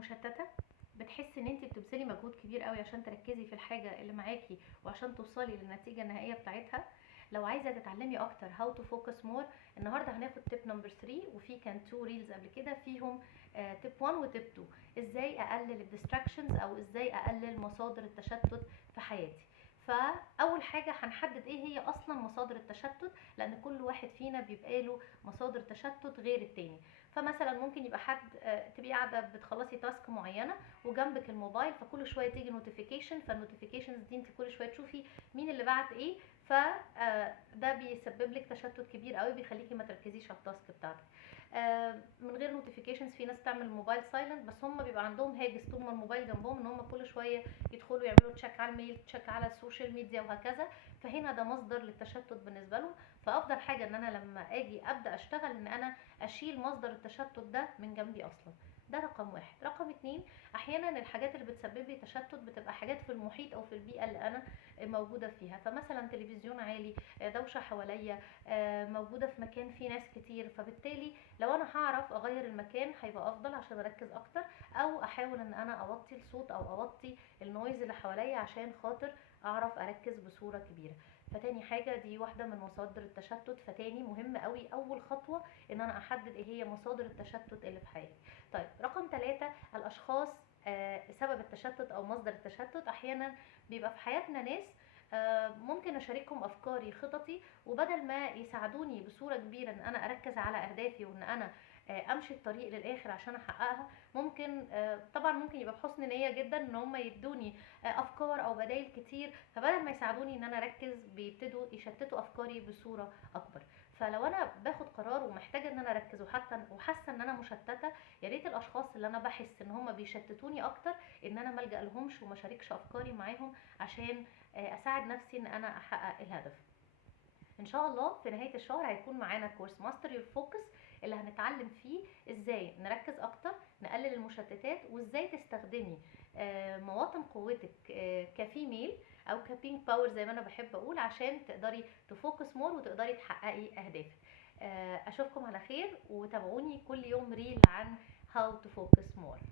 مشتته، بتحسي ان انت بتبذلي مجهود كبير قوي عشان تركزي في الحاجه اللي معاكي وعشان توصلي للنتيجه النهائيه بتاعتها. لو عايزه تتعلمي اكتر how to focus more، النهارده هناخد تيب نمبر 3، وفي كان 2 ريلز قبل كده فيهم تيب 1 وتيب 2، ازاي اقلل الديستراكشنز او ازاي اقلل مصادر التشتت في حياتي. فاول حاجه هنحدد ايه هي اصلا مصادر التشتت، لان كل واحد فينا بيبقى له مصادر تشتت غير التاني. فمثلا ممكن يبقى حد تبقي قاعده بتخلصي تاسك معينه وجنبك الموبايل، فكل شويه تيجي نوتيفيكيشن، فالنوتيفيكيشنز دي انت كل شويه تشوفي مين اللي بعت ايه، فده بيسبب لك تشتت كبير قوي، بيخليكي ما تركزيش على التاسك بتاعتك. من غير نوتيفيكيشنز في ناس تعمل الموبايل سايلنت، بس هم بيبقى عندهم هاجس طول ما الموبايل جنبهم ان هم كل شويه يدخلوا يعملوا تشيك على الميل، تشيك على السوشيال ميديا وهكذا. فهنا ده مصدر للتشتت بالنسبه لهم. فافضل حاجه ان انا لما اجي ابدا اشتغل ان انا اشيل مصدر التشتت ده من جنبي اصلا. ده رقم واحد. رقم اتنين، احيانا الحاجات اللي بتسبب لي تشتت بتبقى حاجات في المحيط او في البيئه اللي انا موجوده فيها. فمثلا تلفزيون عالي، دوشه حواليا، موجوده في مكان فيه ناس كتير، فبالتالي لو انا هعرف اغير المكان هيبقى افضل عشان اركز اكتر، او احاول ان انا اوطي الصوت او اوطي النويز اللي حواليا عشان خاطر اعرف اركز بصوره كبيره. فتاني حاجه دي واحده من مصادر التشتت. فتاني مهم قوي اول خطوه ان انا احدد ايه هي مصادر التشتت اللي في حياتي. طيب رقم 3، الاشخاص سبب التشتت او مصدر التشتت. احيانا بيبقى في حياتنا ناس ممكن اشاركهم افكاري خططي، وبدل ما يساعدوني بصوره كبيره ان انا اركز على اهدافي وان انا امشي الطريق للاخر عشان احققها، ممكن طبعا ممكن يبقى بحسن نيه جدا ان هم يدوني افكار او بدائل كتير، فبدل ما يساعدوني ان انا اركز بيبتدوا يشتتوا افكاري بصوره اكبر. فلو انا باخد قرار ومحتاجه ان انا اركز وحاسه ان انا مشتته، يا ريت الاشخاص اللي انا بحس ان هم بيشتتوني اكتر ان انا ما الجا لهمش وما شاركش افكاري معاهم عشان اساعد نفسي ان انا احقق الهدف. ان شاء الله في نهايه الشهر هيكون معانا كورس ماستر يور فوكس، اللي هنتعلم فيه ازاي نركز اكتر، نقلل المشتتات، وازاي تستخدمي مواطن قوتك كفيميل او كبينك باور زي ما انا بحب اقول، عشان تقدري تفوكس مور وتقدري تحققي اهدافك. اشوفكم على خير، وتابعوني كل يوم ريل عن how to focus more.